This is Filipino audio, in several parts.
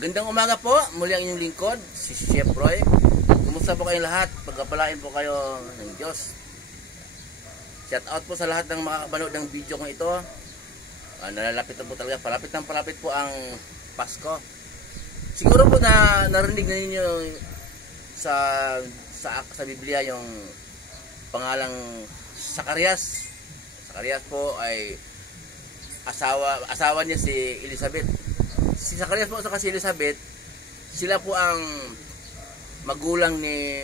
Magandang umaga po, muli ang inyong lingkod, si Chef Roy. Kumusta po kayong lahat? Pagkapalain po kayo ng Diyos. Shout out po sa lahat ng makakapanood ng video kong ito. Nalalapit na po talaga, palapit po ang Pasko. Siguro po na narinig na ninyo sa Biblia yung pangalang Zacarias. Zacarias po ay asawa niya si Elizabeth. Si Zacarias po at si Elizabeth, sila po ang magulang ni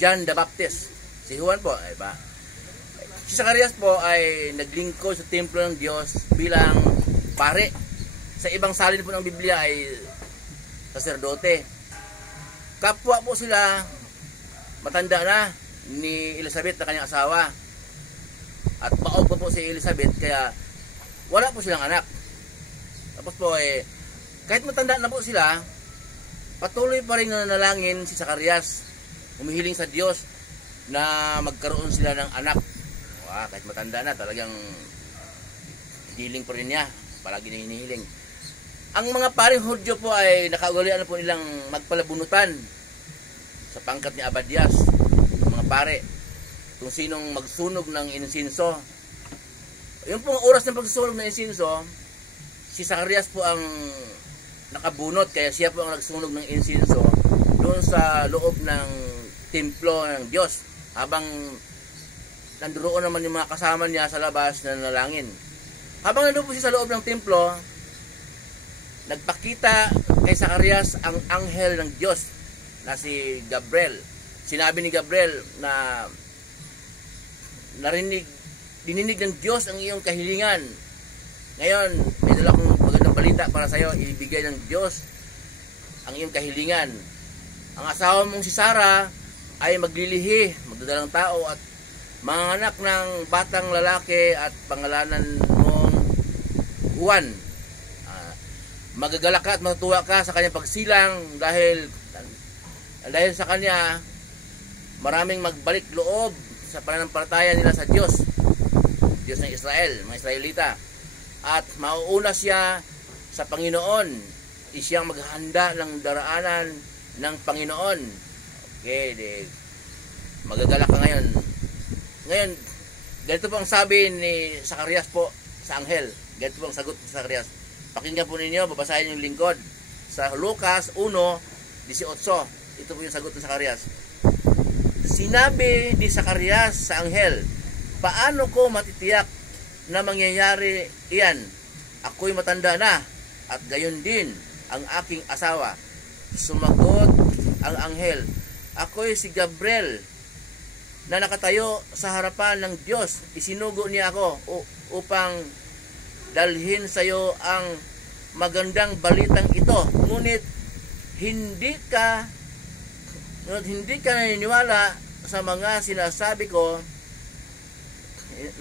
John the Baptist. Si Juan po, ay ba? Si Zacarias po ay naglingkod sa templo ng Diyos bilang pare. Sa ibang salin po ng Biblia ay saserdote. Kapwa po sila matanda na ni Elizabeth na kanyang asawa. At baog po si Elizabeth kaya wala po silang anak. Tapos po kahit matanda na po sila, patuloy pa rin nanalangin si Zacarias. Humihiling sa Diyos na magkaroon sila ng anak. Kahit matanda na, talagang hiling pa rin niya. Palagi na hinihiling. Ang mga paring Hudyo po ay nakaugalian na po nilang magpalabunutan sa pangkat ni Abadias. Mga pare, kung sinong magsunog ng insinso. Yung pong oras ng pagsusunog ng insinso, si Zacarias po ang nakabunot, kaya siya po ang nagsunog ng insinso doon sa loob ng templo ng Diyos, habang nandoon naman yung mga kasama niya sa labas na nanalangin. Habang nandoon po siya sa loob ng templo, nagpakita kay Zacarias ang anghel ng Diyos na si Gabriel. Sinabi ni Gabriel na dininig ng Diyos ang iyong kahilingan. Ngayon, may dala kong magandang balita para sa iyo. Ibigay ng Diyos ang iyong kahilingan. Ang asawa mong si Sarah ay maglilihi, magdadalang tao at manganak ng batang lalaki at pangalanan mong Juan. Magagalak ka at matutuwa ka sa kanyang pagsilang dahil sa kanya maraming magbalik loob sa pananampalataya nila sa Diyos. Diyos ng Israel, mga Israelita. At mauuna siya sa Panginoon. Isiyang maghahanda ng daraanan ng Panginoon. Okay, magagalak ka ngayon. Ngayon, ganito po ang sabi ni Zacarias po sa anghel. Ganito po ang sagot ni Zacarias. Pakinggan po ninyo, babasahin yung lingkod. Sa Lucas 1:18. Ito po yung sagot ni Zacarias. Sinabi ni Zacarias sa anghel, paano ko matitiyak na mangyayari iyan? Ako'y matanda na at gayon din ang aking asawa. Sumagot ang anghel, ako'y si Gabriel na nakatayo sa harapan ng Diyos. Isinugo niya ako upang dalhin sa iyo ang magandang balitang ito. Ngunit hindi ka naniniwala sa mga sinasabi ko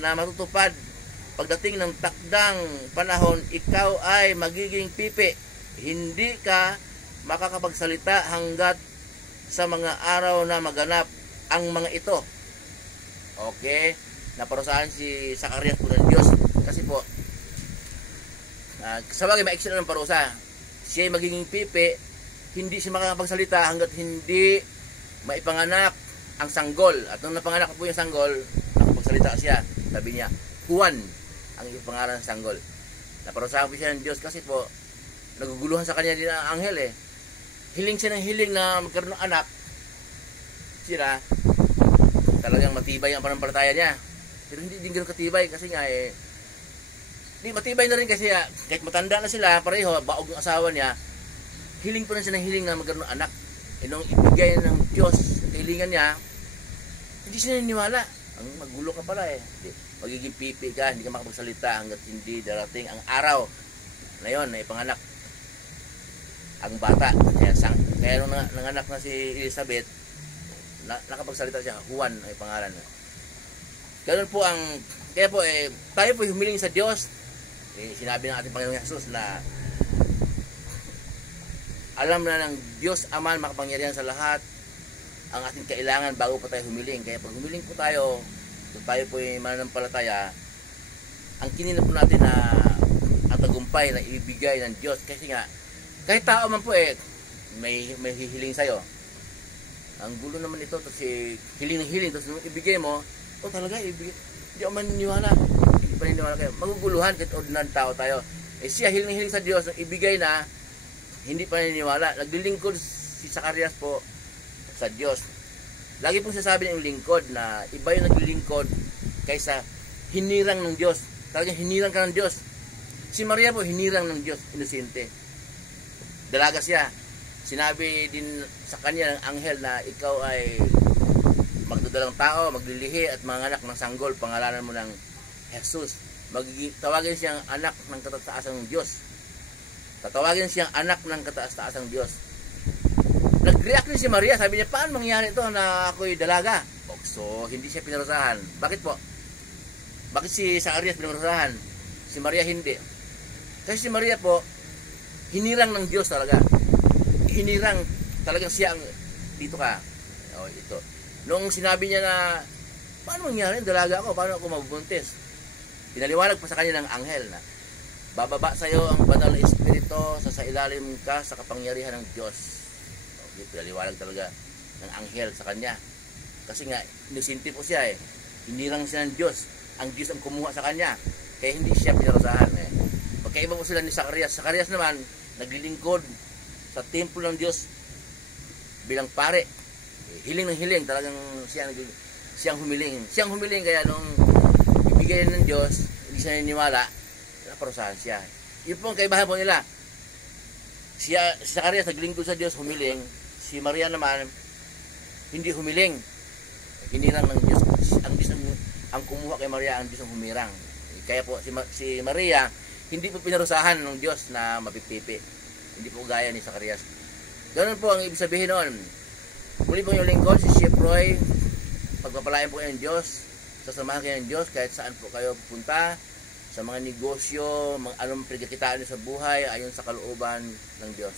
na matutupad. Pagdating ng takdang panahon, ikaw ay magiging pipi. Hindi ka makakapagsalita hanggat sa mga araw na maganap ang mga ito. Okay? Naparusahan si Zacarias po ng Diyos. Kasi po, sa bagay maiksi na ng parusa. Siya ay magiging pipi. Hindi siya makakapagsalita hanggat hindi maipanganak ang sanggol. At nung napanganak po yung sanggol, nakapagsalita siya. Sabi niya, Juan ang iyong pangalan ng sanggol. Naparusahan po siya ng Diyos kasi po naguguluhan sa kanya din ang anghel Hiling siya ng hiling na magkaroon ng anak. Sira, talagang matibay ang pananampalataya niya. Pero hindi din ganoon katibay kasi nga di matibay na rin kasi kahit matanda na sila, pareho, baog ang asawa niya, hiling pa rin siya ng hiling na magkaroon ng anak. Nung ibigay ng Diyos ang hilingan niya, hindi siya naniniwala. Ang magulo ka pala magiging pipi ka, hindi ka makapagsalita hanggat hindi darating ang araw na yun na ipanganak ang bata. Kaya nung nanganak na si Elizabeth, nakapagsalita siya, Juan ay pangalan. Ganun po kaya po tayo po humiling sa Diyos. Sinabi ng ating Panginoong Jesus na alam na ng Diyos Ama makapangyarihan sa lahat ang ating kailangan bago pa tayo humiling. Kaya pag humiling po tayo, kung tayo po ay mananampalataya, ang kinina po natin na ang tagumpay na ibigay ng Diyos. Kasi nga, Kahit tao man po may hihiling sa'yo. Ang gulo naman ito, tapos hiling ng hiling, tapos nung ibigay mo, talaga, ibigay. Hindi ako maniniwala. Hindi pa naniniwala kayo. Maguguluhan kahit ordinary tao tayo. Siya hiling ng hiling sa Diyos, nung ibigay na, hindi pa naniniwala. Naglilingkod si Zacarias po sa Diyos. Lagi pong sasabi ng lingkod na iba yung naglilingkod kaysa hinirang ng Diyos. Talagang hinirang ka ng Diyos. Si Maria po, hinirang ng Diyos, inosente. Dalaga siya. Sinabi din sa kanya ng anghel na ikaw ay magdadalang tao, maglilihi at manganak ng sanggol, pangalanan mo ng Jesus. Tawagin siyang anak ng kataas-taasang Diyos. Tatawagin siyang anak ng kataas-taasang Diyos. Nag-react din si Maria, sabi niya, paano mangyari ito na ako'y dalaga? So, hindi siya pinarusahan. Bakit po? Bakit si Zacarias pinarusahan? Si Maria hindi. Kasi si Maria po, hinirang ng Diyos talaga. Hinirang talagang siya ang dito ka. Ito. Nung sinabi niya na paano mangyari? Dalaga ako, paano ako mabubuntis? Pinaliwanag pa sa kanya ng anghel na bababa sa iyo ang banal na espiritu, sa ilalim ka sa kapangyarihan ng Diyos. Pinaliwanag talaga ng anghel sa kanya. Kasi nga, inusinti po siya Hinirang siya ng Diyos. Ang Diyos ang kumuha sa kanya. Kaya hindi siya pinarusahan Pagkaiba po sila ni Zacarias. Zacarias naman, naglilingkod sa templo ng Diyos bilang pare. Hiling ng hiling, talagang siyang humiling. Siyang humiling, kaya nung ibigay ng Diyos, hindi siya naniniwala, naparusahan siya. Yun po ang kaibahan po nila. Si Zacarias naglingkod sa Diyos, humiling. Si Maria naman, hindi humiling. Hinirang ng Diyos. Ang Diyos ang kumuha kay Maria, ang Diyos ang humirang. Kaya po si Maria, hindi po pinarusahan ng Diyos na mapipipi. Hindi po gaya ni Zacarias. Ganun po ang ibig sabihin noon. Muli po yung lingkod, si Chef Roy, pagpapalain po kayo ng Diyos, sasamahan kayo ng Diyos kahit saan po kayo pupunta, sa mga negosyo, anong pinagkikitaan nyo sa buhay, ayon sa kalooban ng Diyos.